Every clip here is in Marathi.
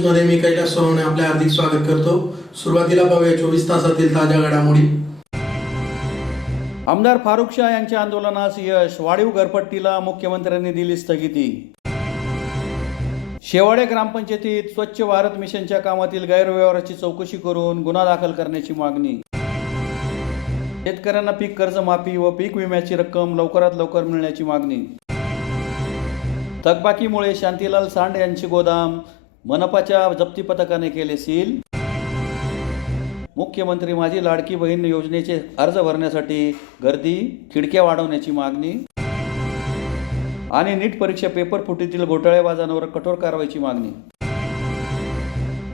न्यूज मध्ये मी कैलास सोनवणे आपले हार्दिक स्वागत करतो। सुरुवातीला पाहूया 24 तासातील ताज्या घडामोडी। आमदार फारुख शाह यांच्या आंदोलनास यश, वाढीव घरपट्टीला मुख्यमंत्र्यांनी दिली स्थगिती। शेवाळे ग्रामपंचायतीत स्वच्छ भारत मिशनच्या कामातील गैरव्यवहाराची चौकशी करून गुन्हा दाखल करण्याची मागणी। शेतकऱ्यांना पीक कर्ज माफी व पीक विम्याची रक्कम लवकरात लवकर मिळण्याची मागणी। थकबाकीमुळे शांतीलाल सांड यांचे गोदाम मनपाच्या जप्ती पथकाने केले सील। मुख्यमंत्री माझी लाडकी बहीण योजनेचे अर्ज भरण्यासाठी गर्दी, खिडक्या वाढवण्याची मागणी आणि नीट परीक्षा पेपर फुटीतील घोटाळेबाजांवर कठोर कारवाईची मागणी।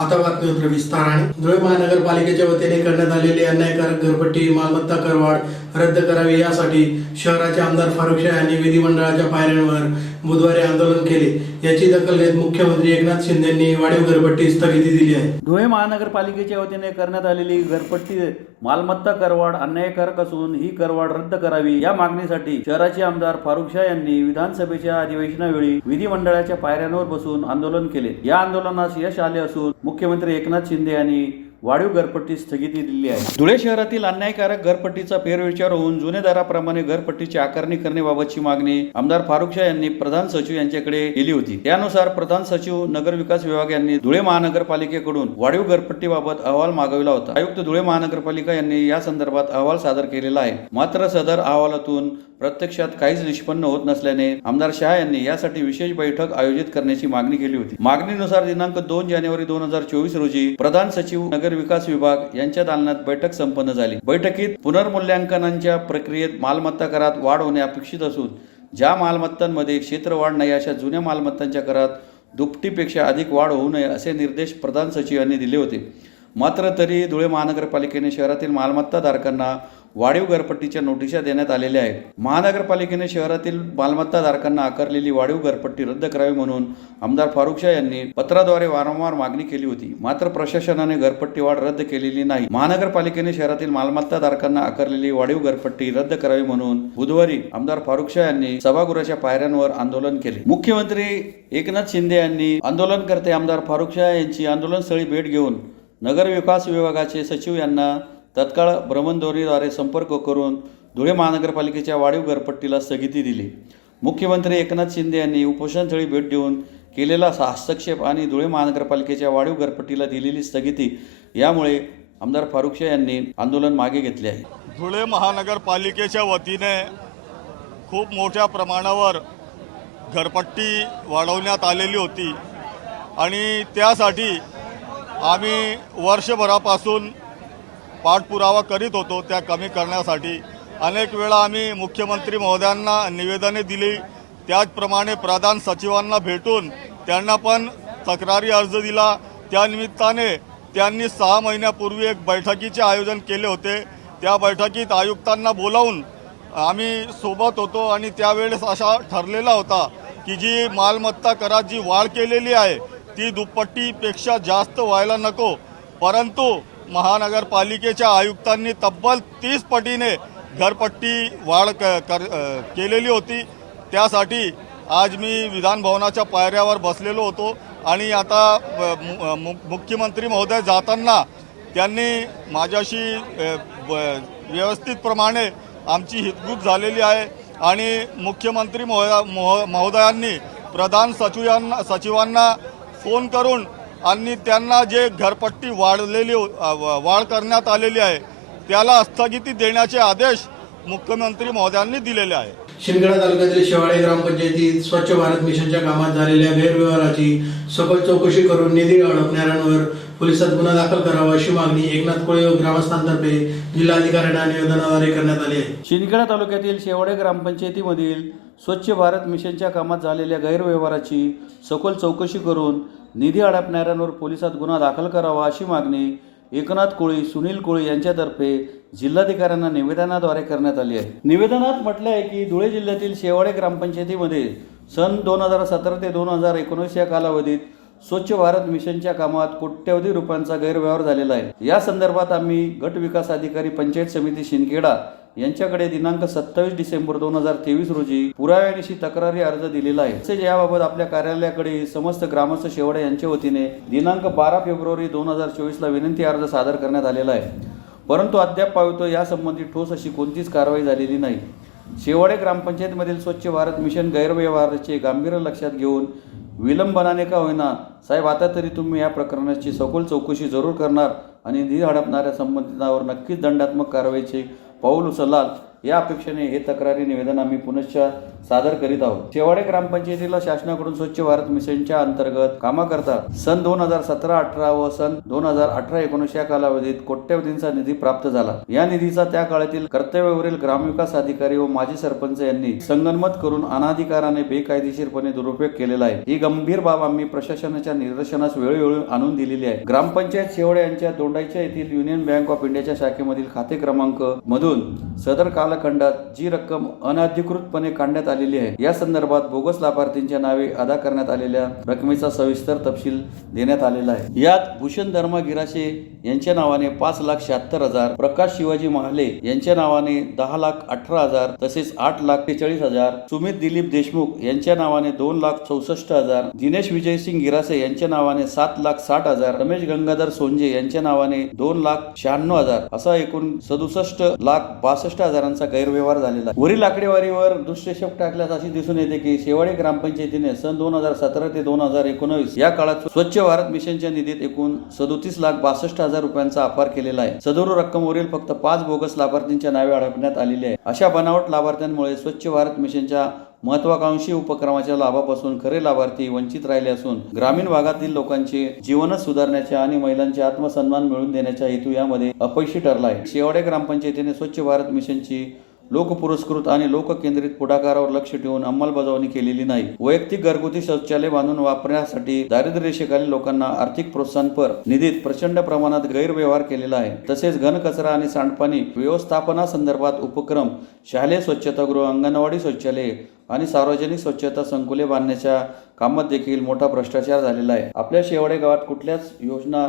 आता बातमीपत्र विस्ताराने। धुळे महानगरपालिकेच्या वतीने करण्यात आलेली अन्यायकारक घरपट्टी मालमत्ता करवाढ रद्द करावी यासाठी शहराचे आमदार फारुख शाह यांनी विधिमंडळाच्या पायऱ्यांवर बुधवारी आंदोलन केले। याची दखल घेत मुख्यमंत्री एकनाथ शिंदे यांनी वाढीव घरपट्टी स्थगिती दिली आहे। धुळे महानगरपालिकेच्या वतीने करण्यात आलेली घरपट्टी मालमत्ता करवाढ अन्यायकारक असून ही करवाढ रद्द करावी या मागणीसाठी शहराचे आमदार फारुख शाह यांनी विधानसभेच्या अधिवेशनावेळी विधिमंडळाच्या पायऱ्यांवर बसून आंदोलन केले। या आंदोलनास यश आले असून मुख्यमंत्री एकनाथ शिंदे यांनी वाढीव घरपट्टी स्थगिती दिली आहे। धुळे शहरातील अन्यायकारक घरपट्टीचा फेरविचार होऊन जुने दराप्रमाणे घरपट्टीची आकारणी करण्याबाबतची मागणी आमदार फारुख शाह यांनी प्रधान सचिव यांच्याकडे केली होती। त्यानुसार प्रधान सचिव नगर विकास विभाग यांनी धुळे महानगरपालिकेकडून वाढीव घरपट्टीबाबत अहवाल मागविला होता। आयुक्त धुळे महानगरपालिका यांनी या संदर्भात अहवाल सादर केलेला आहे। मात्र सदर अहवालातून प्रत्यक्षात काहीच निष्पन्न होत नसल्याने आमदार शाह यांनी यासाठी विशेष बैठक आयोजित करण्याची मागणी केली होती। मागणीनुसार दिनांक 2 जानेवारी 2024 रोजी प्रधान सचिव नगर विकास विभाग यांच्या दालनात बैठक संपन्न झाली। बैठकीत पुनर्मूल्यांकनाच्या प्रक्रियेत मालमत्ता करात वाढ होणे अपेक्षित असून ज्या मालमत्तांमध्ये क्षेत्रवाढ नाही अशा जुन्या मालमत्तांच्या करात दुपटीपेक्षा अधिक वाढ होऊ नये असे निर्देश प्रधान सचिव यांनी दिले होते। मात्र तरी धुळे महानगरपालिकेने शहरातील मालमत्ता धारकांना वाढीव घरपट्टीच्या नोटिसा देण्यात आलेल्या आहेत। महानगरपालिकेने शहरातील मालमत्ता धारकांना आकारलेली वाढीव घरपट्टी रद्द करावी म्हणून आमदार फारुख शाह यांनी पत्राद्वारे वारंवार मागणी केली होती। मात्र प्रशासनाने घरपट्टी वाढ रद्द केलेली नाही। महानगरपालिकेने शहरातील मालमत्ता धारकांना आकारलेली वाढीव घरपट्टी रद्द करावी म्हणून बुधवारी आमदार फारुख शाह यांनी सभागृहाच्या पायऱ्यांवर आंदोलन केले। मुख्यमंत्री एकनाथ शिंदे यांनी आंदोलनकर्ते आमदार फारुख शाह यांची आंदोलनस्थळी भेट घेऊन नगर विकास विभागाचे सचिव यांना तत्काळ भ्रमणध्वनीद्वारे संपर्क करून धुळे महानगरपालिकेच्या वाढीव घरपट्टीला स्थगिती दिली। मुख्यमंत्री एकनाथ शिंदे यांनी उपोषणस्थळी भेट देऊन केलेला हस्तक्षेप आणि धुळे महानगरपालिकेच्या वाढीव घरपट्टीला दिलेली स्थगिती यामुळे आमदार फारुख शाह यांनी आंदोलन मागे घेतले आहे। धुळे महानगरपालिकेच्या वतीने खूप मोठ्या प्रमाणावर घरपट्टी वाढवण्यात आलेली होती आणि त्यासाठी आम्ही वर्षभरापासून पाठपुरावा करीत होतो। त्या कमी करण्यासाठी अनेक वेळा आम्ही मुख्यमंत्री महोदयांना निवेदने दिली, त्याचप्रमाणे प्रधान सचिवांना भेटून त्यांना पण तक्रारी अर्ज दिला। त्यानिमित्ताने त्यांनी 6 महिन्यापूर्वी एक बैठकीचे आयोजन केले होते। त्या बैठकीत आयुक्तांना बोलावून आम्ही सोबत होतो आणि त्यावेळेस असा ठरलेला होता की जी मालमत्ता करात जी वाढ केलेली आहे ती दुप्पटीपेक्षा जास्त व्हायला नको, परंतु महानगरपालिकेच्या आयुक्तांनी तब्बल 30 पटीने घरपट्टी वाढ केलेली होती। त्यासाठी आज मी विधानभवनाच्या पायऱ्यावर बसलेलो होतो आणि आता मुख्यमंत्री महोदय जाताना त्यांनी माझ्याशी व्यवस्थितप्रमाणे आमची हितगुज झालेली आहे आणि मुख्यमंत्री महोदयांनी प्रधान सचिवांना फोन करून आणि त्यांना जे घरपट्टी वाढ करण्यात आलेली आहे त्याला स्थगिती देण्याचे आदेश मुख्यमंत्री महोदयांनी दिलेले आहे। शिंदखेडा तालुक्यातील शेवाळे ग्रामपंचायतीत स्वच्छ भारत मिशनच्या कामात झालेल्या गैरव्यवहाराची सखोल चौकशी करून निधी अडवणाऱ्यांवर पोलिसात गुन्हा दाखल करावा अशी मागणी एकनाथ कोळे व ग्रामस्थांतर्फे जिल्हाधिकाऱ्यांना निवेदनाद्वारे करण्यात आली आहे। शिंदखेडा तालुक्यातील शेवाळे ग्रामपंचायतीमधील स्वच्छ भारत मिशनच्या कामात झालेल्या गैरव्यवहाराची सखोल चौकशी करून निधी अडवणाऱ्यांवर पोलिसात गुन्हा दाखल करावा अशी मागणी एकनाथ कोळी, सुनील कोळी यांच्यातर्फे जिल्हाधिकाऱ्यांना निवेदनाद्वारे करण्यात आली आहे। निवेदनात म्हटले आहे की धुळे जिल्ह्यातील शेवाळे ग्रामपंचायतीमध्ये सन 2017 ते 2019 या कालावधीत स्वच्छ भारत मिशनच्या कामात कोट्यवधी रुपयांचा गैरव्यवहार झालेला आहे। या संदर्भात आम्ही गट विकास अधिकारी पंचायत समिती शिंदखेडा यांच्याकडे दिनांक 27 डिसेंबर 2023 रोजी पुराव्यानिशी तक्रारी अर्ज दिलेला आहे। तसेच याबाबत आपल्या कार्यालयाकडे समस्त ग्रामस्थ शेवाडे यांच्या वतीने दिनांक 12 फेब्रुवारी 2024 ला विनंती अर्ज सादर करण्यात आलेला आहे, परंतु अद्याप पावतो यासंबंधी ठोस अशी कोणतीच कारवाई झालेली नाही। शेवाडे ग्रामपंचायतमधील स्वच्छ भारत मिशन गैरव्यवहाराचे गांभीर्य लक्षात घेऊन विलंबनाने का होईना साहेब आता तरी तुम्ही या प्रकरणाची सखोल चौकशी जरूर करणार आणि निधी हडपणाऱ्या संबंधितांवर नक्कीच दंडात्मक कारवाईचे पाऊल उचलाल या अपेक्षेने हे तक्रारी निवेदन आम्ही पुनश्च सादर करीत आहोत। शेवाडे ग्रामपंचायतीला शासनाकडून स्वच्छ भारत मिशनच्या अंतर्गत कामाकरता सन 2017-18 व सन 2018-19 या कालावधीत कोट्यवधींचा निधी प्राप्त झाला। या निधीचा त्या काळातील कर्तव्यावरील ग्रामविकास अधिकारी व माजी सरपंच यांनी संगनमत करून अनाधिकाराने बेकायदेशीरपणे दुरुपयोग केलेला आहे। ही गंभीर बाब आम्ही प्रशासनाच्या निदर्शनास वेळोवेळी आणून दिलेली आहे। ग्रामपंचायत शेवाडे यांच्या दोंडाईच्या येथील युनियन बँक ऑफ इंडियाच्या शाखेमधील खाते क्रमांक मधून सदर कालखंडात जी रक्कम अनधिकृतपणे काढण्यात आलेली आहे या संदर्भात बोगस लाभार्थींच्या नावे अदा करण्यात आलेल्या रकमेचा सविस्तर तपशील देण्यात आलेला आहे। यात भूषण धर्मा गिराशे यांच्या नावाने 5,76,000, प्रकाश शिवाजी महाले यांच्या नावाने 10,18,000 तसेच 8,43,000, सुमित दिलीप देशमुख यांच्या नावाने 2,64,000, दिनेश विजयसिंग गिरासे यांच्या नावाने 7,60,000, रमेश गंगाधर सोंजे यांच्या नावाने 2,96,000 असा एकूण 67,62,000 गैरव्यवहार झालेला आहे। वरील आकडेवारीवर दुष्टहिशोब टाकल्यास अशी दिसून येते की शेवाडे ग्रामपंचायतीने सन 2017 ते 2019 या काळात स्वच्छ भारत मिशनच्या निधीत एकूण 37,62,000 रुपयांचा अपार केलेला आहे। सदर रक्कमवरील फक्त 5 बोगस लाभार्थींच्या नावे अडकण्यात आलेली आहे। अशा बनावट लाभार्थ्यांमुळे स्वच्छ भारत मिशनच्या महत्वाकांक्षी उपक्रमाच्या लाभापासून खरे लाभार्थी वंचित राहिले असून ग्रामीण भागातील लोकांचे जीवन सुधारण्याच्या आणि महिलांचे आत्मसन्मान मिळवून देण्याचा हेतू यामध्ये अपयशी ठरला आहे। शेवाडे ग्रामपंचायतीने स्वच्छ भारत मिशनची लोकपुरस्कृत आणि लोककेंद्रित पुढाकारावर लक्ष ठेवून अंमलबजावणी केलेली नाही। वैयक्तिक घरगुती शौचालय बांधून वापरण्यासाठी दारिद्र्य रेषेखालील लोकांना आर्थिक प्रोत्साहनपर निधीत प्रचंड प्रमाणात गैरव्यवहार केलेला आहे। तसेच घनकचरा आणि सांडपाणी व्यवस्थापनासंदर्भात उपक्रम, शालेय स्वच्छतागृह, अंगणवाडी शौचालय आणि सार्वजनिक स्वच्छता संकुले बांधण्याच्या कामात देखील मोठा भ्रष्टाचार झालेला आहे। आपल्या शेवाडे गावात कुठल्याच योजना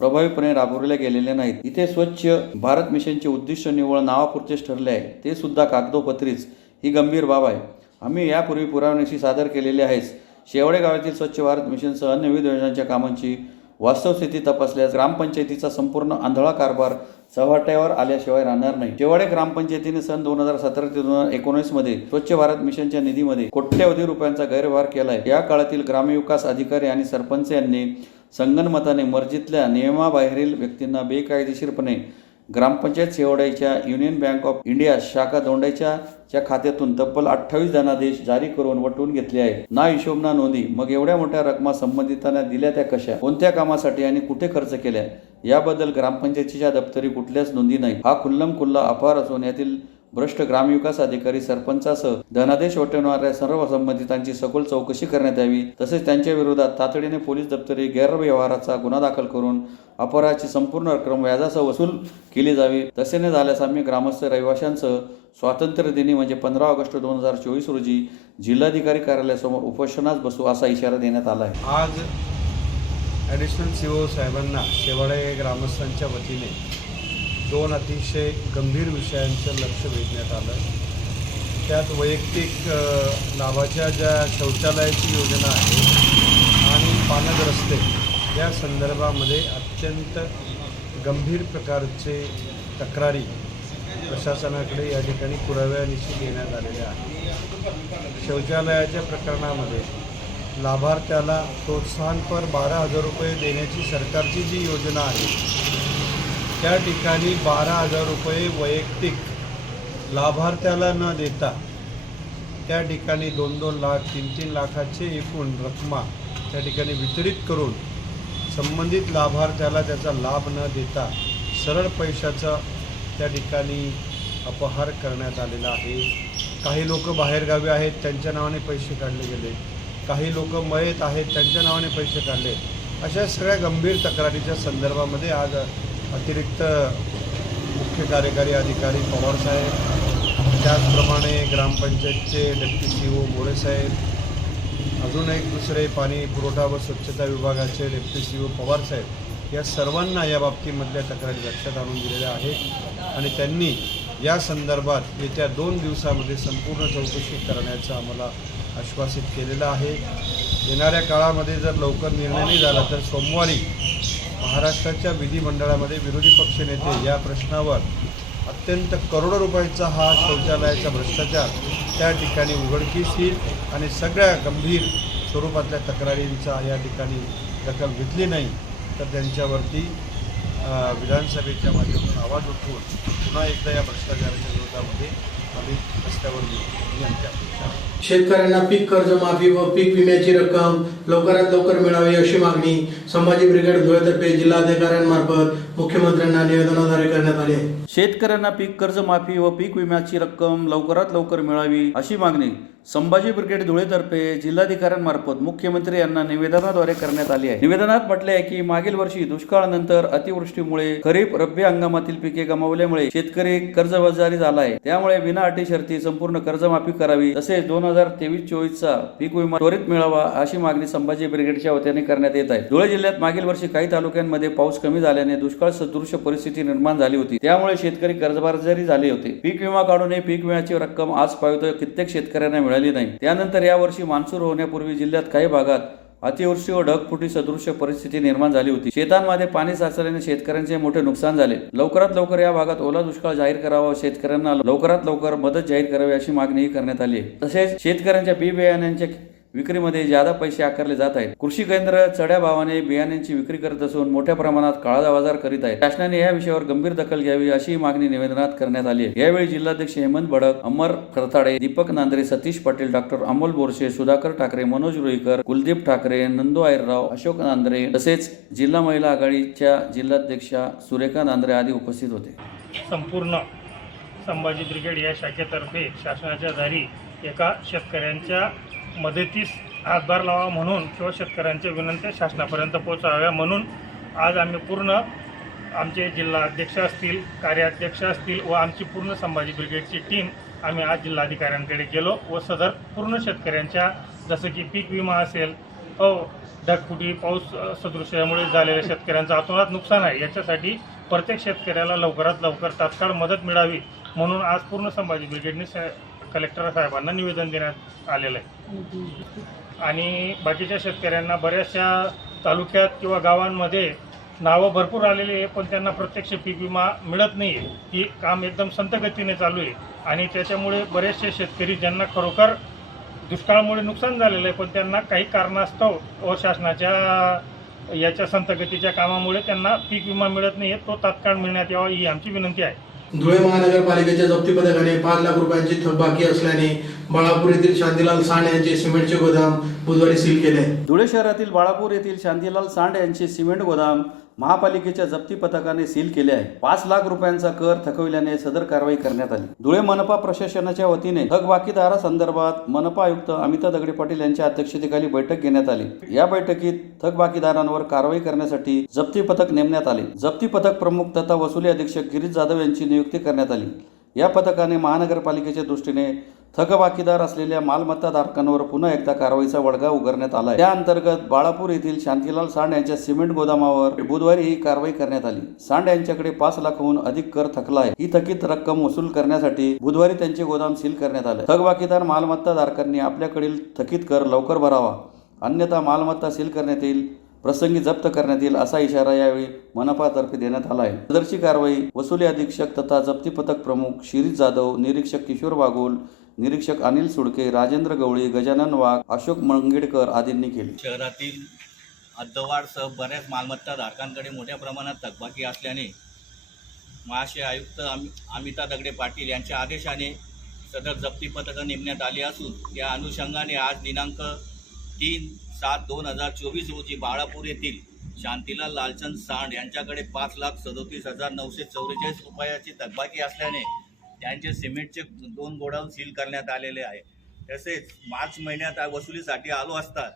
प्रभावीपणे राबवल्या गेलेल्या नाहीत। इथे स्वच्छ भारत मिशनचे उद्दिष्ट निव्वळ नावापुरतेच ठरले आहे, ते सुद्धा कागदोपत्रीच। ही गंभीर बाब आहे। आम्ही यापूर्वी पुराव्यानिशी सादर केलेले आहेच। शेवाडे गावातील स्वच्छ भारत मिशनसह अन्य विविध योजनांच्या कामांची वास्तव स्थिती तपासल्यास ग्रामपंचायतीचा संपूर्ण आंधळा कारभार चव्हाट्यावर आल्याशिवाय राहणार नाही। शेवाडे ग्रामपंचायतीने सन 2017 ते 2019 मध्ये स्वच्छ भारत मिशनच्या निधीमध्ये कोट्यवधी रुपयांचा गैरव्यवहार केलाय। या काळातील ग्रामविकास अधिकारी आणि सरपंच यांनी संगनमताने मर्जीतल्या नियमाबाहेरील व्यक्तींना बेकायदेशीरपणे ग्रामपंचायत शेवाड्याच्या युनियन बँक ऑफ इंडिया शाखा दोंडाईच्या खात्यातून तब्बल 28 धनादेश जारी करून वटवून घेतले आहे। ना हिशोब ना नोंदी। मग एवढ्या मोठ्या रकमा संबंधितांना दिल्या त्या कशा, कोणत्या कामासाठी आणि कुठे खर्च केल्या याबद्दल ग्रामपंचायतीच्या दप्तरी कुठल्याच नोंदी नाही। हा खुल्लम-खुल्ला अफार असून यातील भ्रष्ट ग्रामविकास अधिकारी सरपंचासह धनादेश वटवणाऱ्या सर्व संबंधितांची सखोल चौकशी करण्यात यावी। तसेच त्यांच्या विरोधात तातडीने पोलीस दप्तरी गैरव्यवहाराचा गुन्हा दाखल करून अपराधाची संपूर्ण रक्कम व्याजासह वसूल केली जावी। तसे न झाल्यास आम्ही ग्रामस्थ रहिवाशांसह स्वातंत्र्य दिनी म्हणजे 15 ऑगस्ट 2024 रोजी जिल्हाधिकारी कार्यालयासमोर उपोषणास बसू असा इशारा देण्यात आला आहे। आज ॲडिशनल CO साहेबांना शेवाडे ग्रामस्थांच्या वतीने 2 अतिशय गंभीर विषयांचं लक्ष वेधण्यात आलं। त्यात वैयक्तिक लाभाच्या ज्या शौचालयाची योजना आहे आणि पानद रस्ते या संदर्भामध्ये अत्यंत गंभीर प्रकारचे तक्रारी प्रशासनाकडे या ठिकाणी पुराव्यानिशी देण्यात आलेल्या आहेत। शौचालयाच्या प्रकरणामध्ये लाभार्थ्याला प्रोत्साहनपर 12,000 रुपये देण्याची सरकारची जी योजना आहे त्या ठिकाणी 12,000 रुपये वैयक्तिक लाभार्थ्याला न देता त्या ठिकाणी 2-2 लाख 3-3 लाखाचे एकूण रक्कमा त्या ठिकाणी वितरित करून संबंधित लाभार्थ्याला त्याचा लाभ न देता सरळ पैशाचा त्या ठिकाणी अपहार करण्यात आलेला आहे। काही लोक बाहेरगावी आहेत, त्यांच्या नावाने पैसे काढले गेले, काही लोक मयत आहेत, त्यांच्या नावाने पैसे काढले। अशा सगळ्या गंभीर तक्रारीच्या संदर्भामध्ये आज अतिरिक्त मुख्य कार्यकारी अधिकारी पवारसाहेब, त्याचप्रमाणे ग्रामपंचायतचे डेप्टी CO मोरेसाहेब, अजून एक दुसरे पाणी पुरवठा व स्वच्छता विभागाचे डेप्टी CO पवारसाहेब या सर्वांना या बाबतीमधल्या तक्रारी लक्षात आणून दिलेल्या आहेत आणि त्यांनी या संदर्भात येत्या 2 दिवसामध्ये संपूर्ण चौकशी करण्याचं आम्हाला आश्वासित केलेलं आहे. येणाऱ्या काळामध्ये जर लवकर निर्णय नाही झाला तर सोमवारी महाराष्ट्राच्या विधिमंडळामध्ये विरोधी पक्षनेते या प्रश्नावर अत्यंत करोडो रुपयाचा हा शौचालयाचा भ्रष्टाचार त्या ठिकाणी उघडकीस येईल आणि सगळ्या गंभीर स्वरूपातल्या तक्रारींचा या ठिकाणी दखल घेतली नाही तर त्यांच्यावरती विधानसभेच्या माध्यमातून आवाज उठवून पुन्हा एकदा या भ्रष्टाचाराच्या विरोधामध्ये आम्ही रस्त्यावर येऊ ही आमची अपेक्षा आहे. शेतकऱ्यांना पीक कर्जमाफी व पीक विम्याची रक्कम लवकरात लवकर मिळावी अशी मागणी संभाजी ब्रिगेड धुळेतर्फे जिल्हाधिकाऱ्यांमार्फत मुख्यमंत्र्यांना निवेदनाद्वारे करण्यात आली आहे. शेतकऱ्यांना पीक कर्जमाफी व पीक विम्याची रक्कम लवकरात लवकर मिळावी अशी मागणी संभाजी ब्रिगेड धुळेतर्फे जिल्हाधिकाऱ्यांमार्फत मुख्यमंत्री यांना निवेदनाद्वारे करण्यात आली आहे. निवेदनात म्हटले आहे की मागील वर्षी दुष्काळानंतर अतिवृष्टीमुळे खरीप रब्बी हंगामातील पिके गमावल्यामुळे शेतकरी कर्जबाजारी झाला आहे. त्यामुळे विना अटी शर्ती संपूर्ण कर्जमाफी करावी तसेच 2023-24चा पीक विमा त्वरित मिळावा अशी मागणी संभाजी ब्रिगेडच्या वतीने करण्यात येत आहे. धुळे जिल्ह्यात मागील वर्षी काही तालुक्यांमध्ये पाऊस कमी झाल्याने दुष्काळ सदृश परिस्थिती निर्माण झाली होती. त्यामुळे शेतकरी कर्जबाजारी झाले होते. पीक विमा काढूनही पीक विम्याची रक्कम आज पावतो कित्येक शेतकऱ्यांना मिळाली नाही. त्यानंतर यावर्षी मान्सून होण्यापूर्वी जिल्ह्यात काही भागात अतिवृष्टी व ढगफुटी सदृश्य परिस्थिती निर्माण झाली होती. शेतांमध्ये पाणी साचल्याने शेतकऱ्यांचे मोठे नुकसान झाले. लवकरात लवकर या भागात ओला दुष्काळ जाहीर करावा, शेतकऱ्यांना लवकरात लवकर मदत जाहीर करावी अशी मागणीही करण्यात आली आहे. तसेच शेतकऱ्यांच्या बी बियाण्यांच्या विक्रीमध्ये जादा पैसे आकारले जात आहेत. कृषी केंद्र चढ्या भावाने बियाण्यांची विक्री करत असून मोठ्या प्रमाणात काळा बाजार करीत आहेत. शासनाने या विषयावर गंभीर दखल घ्यावी अशी मागणी निवेदनात करण्यात आली आहे. यावेळी जिल्हाध्यक्ष हेमंत भडक, अमर खरताडे, दीपक नांद्रे, सतीश पाटील, डॉक्टर अमोल बोरसे, सुधाकर ठाकरे, मनोज रुईकर, कुलदीप ठाकरे, नंदू आयरराव, अशोक नांद्रे तसेच जिल्हा महिला आघाडीच्या जिल्हाध्यक्षा सुरेखा नांद्रे आदी उपस्थित होते. संपूर्ण संभाजी ब्रिगेड या शाखेतर्फे शासनाच्या दारी एका शेतकऱ्यांच्या मदतीस हातभार लावा म्हणून किंवा शेतकऱ्यांच्या विनंत्या शासनापर्यंत पोहोचाव्या म्हणून आज आम्ही पूर्ण आमचे जिल्हा अध्यक्ष असतील, कार्याध्यक्ष असतील व आमची पूर्ण संभाजी ब्रिगेडची टीम आम्ही आज जिल्हाधिकाऱ्यांकडे गेलो व सदर पूर्ण शेतकऱ्यांच्या जसं की पीक विमा असेल, ढगफुटी पाऊस सदृश्यामुळे झालेल्या शेतकऱ्यांचं अतोनात नुकसान आहे, याच्यासाठी प्रत्येक शेतकऱ्याला लवकरात लवकर तात्काळ मदत मिळावी म्हणून आज पूर्ण संभाजी ब्रिगेडने कलेक्टर साहेबांना निवेदन देण्यात आलेलं आहे. आणि बाकीच्या शेतकऱ्यांना बऱ्याचशा तालुक्यात किंवा गावांमध्ये नावं भरपूर आलेली आहे पण त्यांना प्रत्यक्ष पीक विमा मिळत नाही आहे. ही काम एकदम संथ गतीने चालू आहे आणि त्याच्यामुळे बरेचसे शेतकरी ज्यांना खरोखर दुष्काळामुळे नुकसान झालेलं आहे पण त्यांना काही कारणास्तव व शासनाच्या याच्या संथ गतीच्या कामामुळे त्यांना पीक विमा मिळत नाही आहे, तो तात्काळ मिळण्यात यावा ही आमची विनंती आहे. धुळे महानगरपालिकेच्या जप्ती पथकाने 5 लाख रुपयांची थकबाकी असल्याने बाळापूर येथील शांतीलाल सांड यांचे सिमेंटचे गोदाम बुधवारी सील केले. धुळे शहरातील बाळापूर येथील शांतीलाल सांड यांचे सिमेंट गोदाम महापालिकेच्या जप्ती पथकाने सील केले आहे. 5 लाख रुपयांचा कर थकविल्याने सदर कारवाई करण्यात आली. धुळे मनपा प्रशासनाच्या वतीने थकबाकीदारासंदर्भात मनपा आयुक्त अमिता दगडे पाटील यांच्या अध्यक्षतेखाली बैठक घेण्यात आली. या बैठकीत थकबाकीदारांवर कारवाई करण्यासाठी जप्ती पथक नेमण्यात आले. जप्ती पथक प्रमुख तथा वसुली अधीक्षक गिरीश जाधव यांची नियुक्ती करण्यात आली. या पथकाने महानगरपालिकेच्या दृष्टीने थकबाकीदार असलेल्या मालमत्ताधारकांवर पुन्हा एकदा कारवाईचा बडगा उगारण्यात आला. त्या अंतर्गत बाळापूर येथील शांतीलाल सांड यांच्या सिमेंट गोदामावर बुधवारी ही कारवाई करण्यात आली. सांड यांच्याकडे 5 लाखाहून अधिक कर थकला आहे. ही थकीत रक्कम वसूल करण्यासाठी बुधवारी त्यांचे गोदाम सील करण्यात आले. थकबाकीदार मालमत्ताधारकांनी आपल्याकडील थकीत कर लवकर भरावा, अन्यथा मालमत्ता सील करण्यात येईल, प्रसंगी जप्त करण्यात येईल असा इशारा यावेळी मनपातर्फे देण्यात आला आहे. सदरची कारवाई वसुली अधीक्षक तथा जप्ती पथक प्रमुख शिरीष जाधव, निरीक्षक किशोर बागोल, निरीक्षक अनिल सुडके, राजेंद्र गवळी, गजानन वाघ, अशोक मंगेडकर आदींनी केली. शहरातील हद्दवाढसह बऱ्याच मालमत्ता धारकांकडे मोठ्या प्रमाणात थकबाकी असल्याने महाशय आयुक्त अमिता दगडे पाटील यांच्या आदेशाने सदर जप्ती पथकं नेमण्यात आली असून या अनुषंगाने आज दिनांक 3/7/2024 रोजी बाळापूर येथील शांतीलाल लालचंद सांड यांच्याकडे 5,37,944 रुपयाची थकबाकी असल्याने त्यांचे सिमेंटचे 2 गोडाऊन सील करण्यात आलेले आहे. तसेच मार्च महिन्यात वसुलीसाठी आलो असता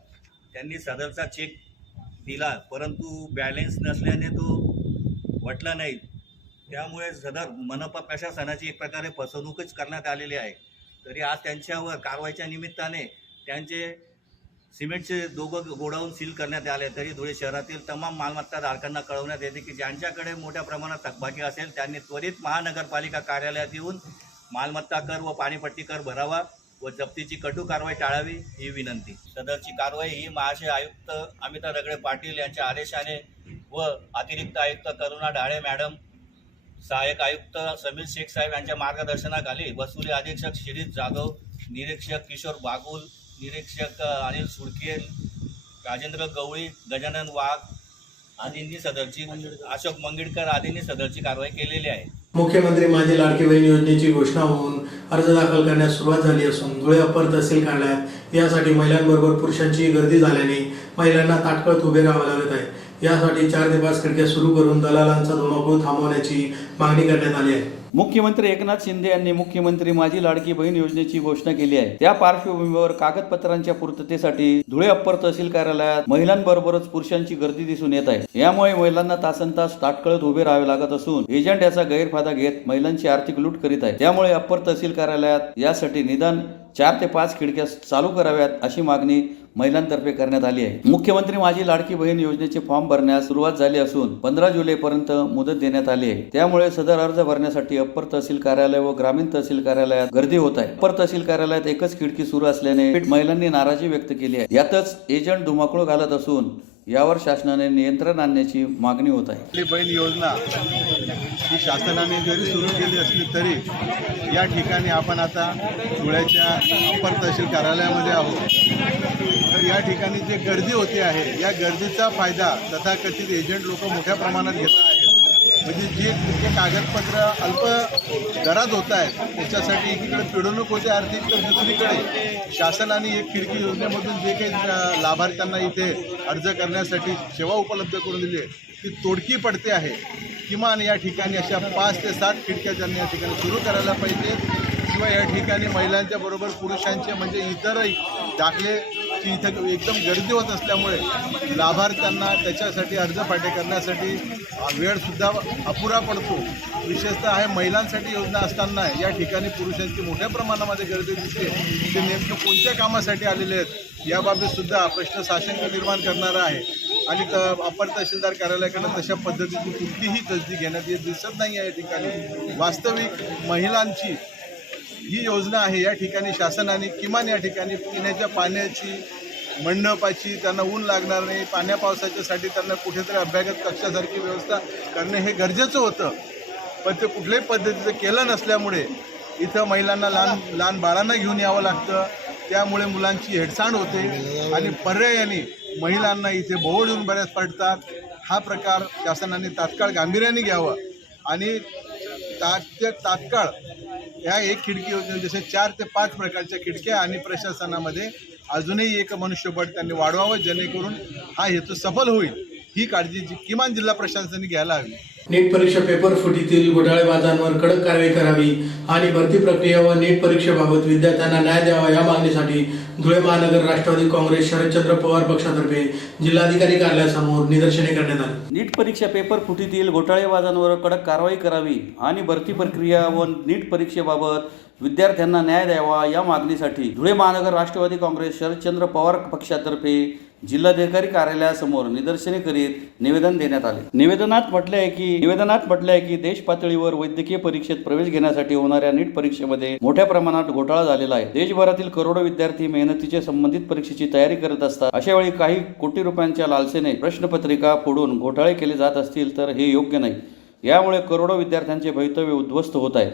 त्यांनी सदरचा चेक दिला परंतु बॅलेन्स नसल्याने तो वटला नाही. त्यामुळे सदर मनपा प्रशासनाची एक प्रकारे फसवणूकच करण्यात आलेली आहे. तरी आज त्यांच्यावर कारवाईच्या निमित्ताने त्यांचे सिमेंटचे दोघं गोडाऊन सील करण्यात आले, तरी धुळे शहरातील तमाम मालमत्ता धारकांना कळवण्यात येते की ज्यांच्याकडे मोठ्या प्रमाणात थकबाकी असेल त्यांनी त्वरित महानगरपालिका कार्यालयात येऊन मालमत्ता कर व पाणीपट्टी कर भरावा व जप्तीची कटू कारवाई टाळावी ही विनंती. सदरची कारवाई ही महाशय आयुक्त अमिता रगडे पाटील यांच्या आदेशाने व अतिरिक्त आयुक्त करुणा ढाळे मॅडम, सहाय्यक आयुक्त समीर शेख साहेब यांच्या मार्गदर्शनाखाली वसुली अधीक्षक शिरीष जाधव, निरीक्षक किशोर बागुल, निरीक्षक अनिल सुडके, राजेंद्र गवळी, गजानन वाघ आदींनी सदरची, अशोक मंगिडकर आदींनी सदरची कारवाई केलेली आहे. मुख्यमंत्री माझी लाडकी बहीण योजनेची घोषणा होऊन अर्ज दाखल करण्यास सुरुवात झाली असून धुळे अप्पर तहसील कार्यालयात यासाठी महिलांबरोबर पुरुषांची गर्दी झाल्याने महिलांना ताटकळत उभे राहावे लागत आहे. यासाठी 4 ते 5 खिडक्या सुरू करून दलालांचा धुमाकूळ थांबवण्याची मागणी करण्यात आली आहे. मुख्यमंत्री एकनाथ शिंदे यांनी मुख्यमंत्री माझी लाडकी बहीण योजनेची घोषणा केली आहे. त्या पार्श्वभूमीवर कागदपत्रांच्या पूर्ततेसाठी धुळे अप्पर तहसील कार्यालयात महिलांबरोबरच पुरुषांची गर्दी दिसून येत आहे. यामुळे महिलांना तासनतास ताटकळत उभे राहावे लागत असून एजंट याचा गैरफायदा घेत महिलांची आर्थिक लूट करीत आहे. त्यामुळे अप्पर तहसील कार्यालयात यासाठी निदान 4 ते 5 खिडक्या चालू कराव्यात अशी मागणी महिलांतर्फे करण्यात आली आहे. मुख्यमंत्री माझी लाडकी बहीण योजनेचे फॉर्म भरण्यास सुरुवात झाली असून 15 जुलैपर्यंत मुदत देण्यात आली आहे. त्यामुळे सदर अर्ज भरण्यासाठी अप्पर तहसील कार्यालय व ग्रामीण तहसील कार्यालयात गर्दी होत आहे. अप्पर तहसील कार्यालयात एकच खिडकी सुरू असल्याने महिलांनी नाराजी व्यक्त केली आहे. यातच एजंट धुमाकूळ घालत असून यावर शासनाने नियंत्रण आणण्याची मागणी होत आहे. आपली बहीण योजना ही शासनाने जरी सुरू केली असली तरी या ठिकाणी आपण आता धुळ्याच्या अप्पर तहसील कार्यालयामध्ये आहोत. तर या ठिकाणी जे गर्दी होते आहे या गर्दीचा फायदा तथाकथित एजंट लोक मोठ्या प्रमाणात घेत आहेत. म्हणजे जे कागदपत्र अल्प दरात होत आहेत त्याच्यासाठी एकीकडे पिडवणूक होते आर्थिक, तर दुसरीकडे शासनाने एक खिडकी योजनेमधून जे काही लाभार्थ्यांना इथे अर्ज करण्यासाठी सेवा उपलब्ध करून दिली आहे ती तोडकी पडते आहे. किमान या ठिकाणी अशा 5 ते 7 खिडक्या त्यांनी या ठिकाणी सुरू करायला पाहिजे. शिवाय या ठिकाणी महिलांच्या बरोबर पुरुषांचे म्हणजे इतरही दाखलेची इथं एकदम गर्दी होत असल्यामुळे लाभार्थ्यांना त्याच्यासाठी अर्जपाठे करण्यासाठी वेळसुद्धा अपुरा पडतो. विशेषतः आहे महिलांसाठी योजना असताना या ठिकाणी पुरुषांची मोठ्या प्रमाणामध्ये गर्दी दिसते. ते नेमकं कोणत्या कामासाठी आलेले आहेत याबाबत सुद्धा प्रश्न साशंक निर्माण करणारा आहे. आणि अप्पर तहसीलदार कार्यालयाकडे तशा पद्धतीची कुठलीही तसदी घेण्यात येत दिसत नाही आहे. या ठिकाणी वास्तविक महिलांची ही योजना आहे. या ठिकाणी शासनाने किमान या ठिकाणी पिण्याच्या पाण्याची, मंडपाची, त्यांना ऊन लागणार नाही, पाण्या पावसाच्यासाठी त्यांना कुठेतरी अभ्यागत कक्षासारखी व्यवस्था करणे हे गरजेचं होतं. पण ते कुठल्याही पद्धतीचं केलं नसल्यामुळे इथं महिलांना लहान बाळांना घेऊन यावं लागतं. त्यामुळे मुलांची हेळसांड होते आणि पर्यायाने महिलांना इथे भोवळ येऊन बऱ्याच पडतात. हा प्रकार शासनाने तात्काळ गांभीर्याने घ्यावा आणि तात्काळ ह्या एक खिडकी योजने जसे 4 ते 5 प्रकारच्या खिडक्या आणि प्रशासनामध्ये अजूनही एक मनुष्यबळ त्यांनी वाढवावं जेणेकरून हा हेतू सफल होईल. ही काळजी किमान जिल्हा प्रशासनाने घ्यायला हवी. नीट परीक्षा पेपर फुटीतील घोटाळेबाजांवर कडक कारवाई करावी आणि भरती प्रक्रिया व नीट परीक्षेबाबत विद्यार्थ्यांना न्याय द्यावा या मागणीसाठी धुळे महानगर राष्ट्रवादी काँग्रेस शरदचंद्र पवार पक्षातर्फे जिल्हाधिकारी कार्यालयासमोर निदर्शने करण्यात आली. नीट परीक्षा पेपर फुटीतील घोटाळेबाजांवर कडक कारवाई करावी आणि भरती प्रक्रिया व नीट परीक्षेबाबत विद्यार्थ्यांना न्याय द्यावा या मागणीसाठी धुळे महानगर राष्ट्रवादी काँग्रेस शरदचंद्र पवार पक्षातर्फे जिल्हाधिकारी कार्यालयासमोर निदर्शने करीत निवेदन देण्यात आले. निवेदनात म्हटले आहे की देश पातळीवर वैद्यकीय परीक्षेत प्रवेश घेण्यासाठी होणाऱ्या नीट परीक्षेमध्ये मोठ्या प्रमाणात घोटाळा झालेला आहे. देशभरातील करोडो विद्यार्थी मेहनतीचे संबंधित परीक्षेची तयारी करत असतात. अशा वेळी काही कोटी रुपयांच्या लालसेने प्रश्नपत्रिका फोडून घोटाळे केले जात असतील तर हे योग्य नाही. यामुळे करोडो विद्यार्थ्यांचे भवितव्य उद्ध्वस्त होत आहे.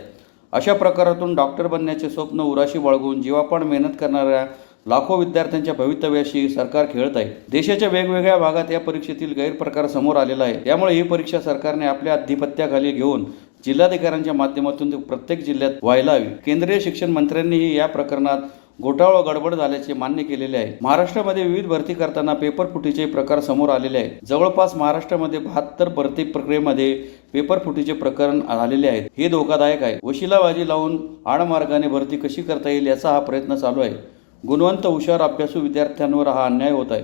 अशा प्रकारातून डॉक्टर बनण्याचे स्वप्न उराशी बाळगून जीवापाड मेहनत करणाऱ्या लाखो विद्यार्थ्यांच्या भवितव्याशी सरकार खेळत आहे. देशाच्या वेगवेगळ्या भागात या परीक्षेतील गैरप्रकार समोर आलेला आहे. त्यामुळे ही परीक्षा सरकारने आपल्या अधिपत्याखाली घेऊन जिल्हाधिकाऱ्यांच्या माध्यमातून प्रत्येक जिल्ह्यात व्हायला हवी. केंद्रीय शिक्षण मंत्र्यांनीही या प्रकरणात घोटाळा गडबड झाल्याचे मान्य केलेले आहे. महाराष्ट्रामध्ये विविध भरती करताना पेपर फुटीचे प्रकार समोर आलेले आहेत. जवळपास महाराष्ट्रामध्ये 72 भरती प्रक्रियेमध्ये पेपर फुटीचे प्रकरण आलेले आहेत. हे धोकादायक आहे. वशिलाबाजी लावून आडमार्गाने भरती कशी करता येईल याचा हा प्रयत्न चालू आहे. गुणवंत हुशार अभ्यासू विद्यार्थ्यांवर हा अन्याय होत आहे.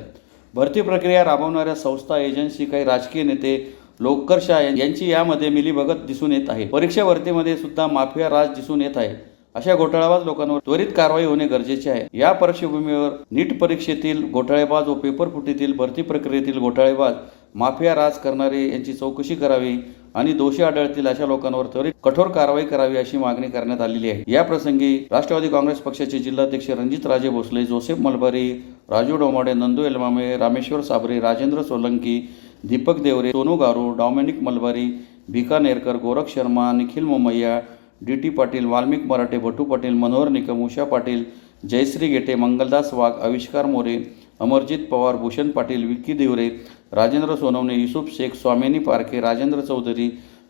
भरती प्रक्रिया राबवणाऱ्या संस्था, एजन्सी, काही राजकीय नेते, लोकरशाह यांची यामध्ये मिलीभगत दिसून येत आहे. परीक्षा भरतीमध्ये सुद्धा माफिया राज दिसून येत आहे. अशा घोटाळाबाज लोकांवर त्वरित कारवाई होणे गरजेचे आहे. या पार्श्वभूमीवर नीट परीक्षेतील घोटाळेबाज व पेपर फुटीतील भरती प्रक्रियेतील घोटाळेबाज माफिया राज करणारे यांची चौकशी करावी आणि दोषी आढळतील अशा लोकांवर त्वरित कठोर कारवाई करावी अशी मागणी करण्यात आलेली आहे. या प्रसंगी राष्ट्रवादी काँग्रेस पक्षाचे जिल्हाध्यक्ष रणजित राजे भोसले, जोसेफ मलबारी, राजू डोमाडे, नंदू एलमामे, रामेश्वर साबरे, राजेंद्र सोलंकी, दीपक देवरे, सोनू गारू, डॉमिनिक मलबारी, भिका नेरकर, गोरख शर्मा, निखिल मोमय्या, डी.टी. पाटील, वाल्मिक मराठे, भटू पाटील, मनोहर निकम, उषा पाटील, जयश्री गेटे, मंगलदास वाघ, आविष्कार मोरे, अमरजित पवार, भूषण पाटील, विक्की देवरे, राजेंद्र सोनवणे, युसुफ शेख, स्वामिनी पारखे, राजेंद्र चौधरी,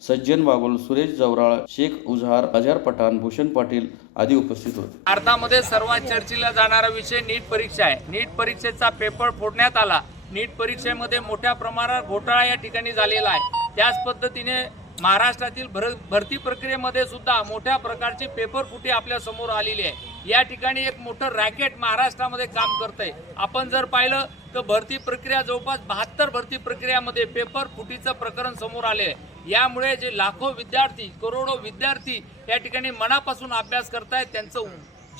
सज्जन बागुल, सुरेश जवराळ, शेख उजहार, अजहर पठाण, भूषण पाटील आदी उपस्थित होते. भारतामध्ये सर्वात चर्चेला जाणारा विषय नीट परीक्षा आहे. नीट परीक्षेचा पेपर फोडण्यात आला. नीट परीक्षेमध्ये मोठ्या प्रमाणात घोटाळा या ठिकाणी झालेला आहे. त्याच पद्धतीने महाराष्ट्रातील भरती प्रक्रियेमध्ये सुद्धा मोठ्या प्रकारची पेपर फुटी आपल्या समोर आलेली आहे. या ठिकाणी एक मोठं रॅकेट महाराष्ट्रामध्ये काम करतंय. आपण जर पाहिलं तर भरती प्रक्रिया जवळपास 72 भरती प्रक्रियामध्ये पेपर फुटीचं प्रकरण समोर आले आहे. यामुळे जे लाखो विद्यार्थी, करोडो विद्यार्थी या ठिकाणी मनापासून अभ्यास करतायत, त्यांचं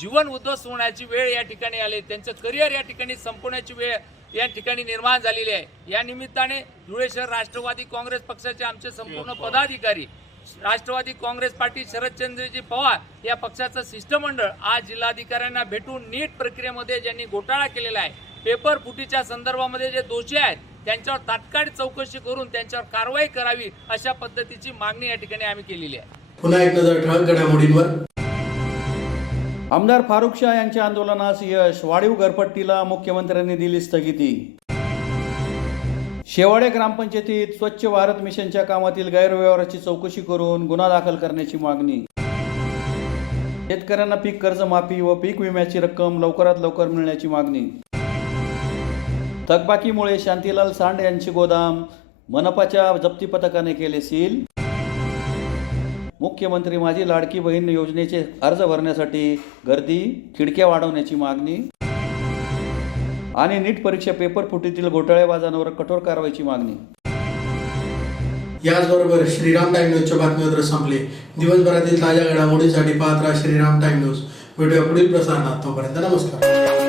जीवन उद्ध्वस्त होण्याची वेळ या ठिकाणी आली, त्यांचं करिअर या ठिकाणी संपवण्याची वेळ या ठिकाणी निर्माण झालेली आहे. या निमित्ताने धुळे शहर राष्ट्रवादी काँग्रेस पक्षाचे आमचे संपूर्ण पदाधिकारी, राष्ट्रवादी काँग्रेस पार्टी शरदचंद्रजी पवार या पक्षाचं शिष्टमंडळ आज जिल्हाधिकाऱ्यांना भेटून नीट प्रक्रियेमध्ये ज्यांनी घोटाळा केलेला आहे, पेपर फुटीच्या संदर्भामध्ये जे दोषी आहेत त्यांच्यावर तात्काळ चौकशी करून त्यांच्यावर कारवाई करावी अशा पद्धतीची मागणी या ठिकाणी आम्ही केलेली आहे. पुन्हा एक नजर ठळक घडामोडींवर. आमदार फारुख शाह यांच्या आंदोलनास यश, वाढीव घरपट्टीला मुख्यमंत्र्यांनी दिली स्थगिती. शेवाळे ग्रामपंचायतीत स्वच्छ भारत मिशनच्या कामातील गैरव्यवहाराची चौकशी करून गुन्हा दाखल करण्याची मागणी. शेतकऱ्यांना पीक कर्ज माफी व पीक विम्याची रक्कम लवकरात लवकर मिळण्याची मागणी. थकबाकीमुळे शांतीलाल सांड यांचे गोदाम मनपाच्या जप्ती पथकाने केले सील. मुख्यमंत्री माझी लाडकी बहीण योजनेचे अर्ज भरण्यासाठी गर्दी, खिडक्या वाढवण्याची मागणी. आणि नीट परीक्षा पेपर फुटीतील घोटाळेबाजांवर कठोर कारवाईची मागणी. याचबरोबर श्रीराम टाइम न्यूजच्या बातमीपत्र संपले. दिवसभरातील ताज्या घडामोडींसाठी पाहत राहा श्रीराम टाइम न्यूज. भेटूया पुढील प्रसारणात. तोपर्यंत नमस्कार.